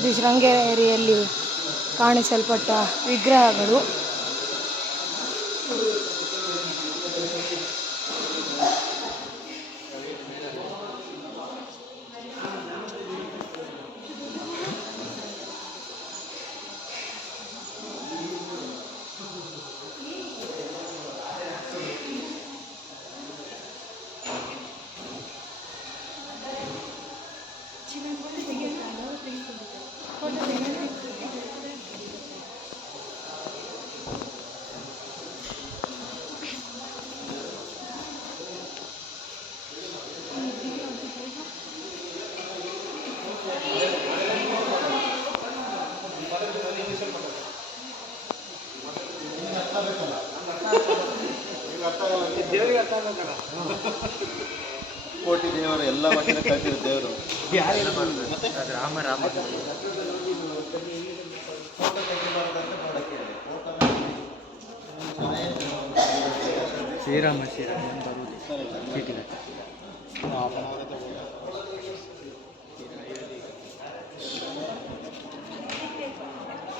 ಶ್ರೀ ಶೃಂಗೇರಿಯಲ್ಲಿ ಕಾಣಿಸಲ್ಪಟ್ಟ ವಿಗ್ರಹಗಳು. ಕೋಟಿ ದೇವರು ಎಲ್ಲ ಮಟ್ಟಿನ ಕಲ್ತಿರೋ ದೇವರು ರಾಮ ರಾಮ ಶ್ರೀರಾಮ ಶ್ರೀರಾಮ ಬರುವುದು ಚೀಟಿ